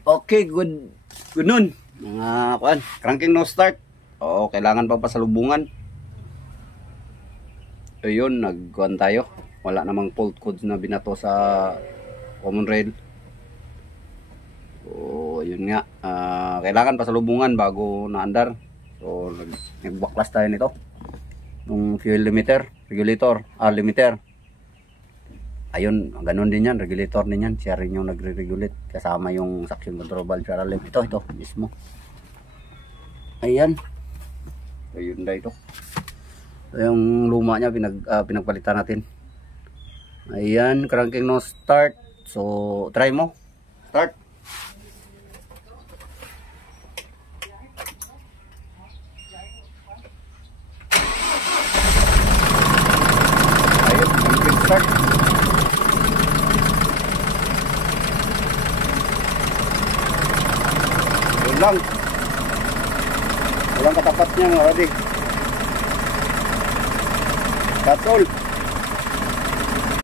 Okay, good noon. Mga kuan, cranking no start. Oo, kailangan pang pasalubungan. Ayun, nagkuan tayo. Wala namang fault codes na binato sa common rail. So, yun nga. Kailangan pasalubungan bago naandar. So, nagbaklas tayo nito. Nung fuel limiter, limiter. Ayun, ganun din yan, regulator din yan. Siya rin yung nagre-regulate kasama yung suction control valve sa lim. Ito mismo. Ayan. Ayun na ito. Yung luma niya pinagpalitan natin. Ayan, cranking no start. So, try mo. Start. Ayun, cranking start. Lang walang katapat niya mga ready. That's all.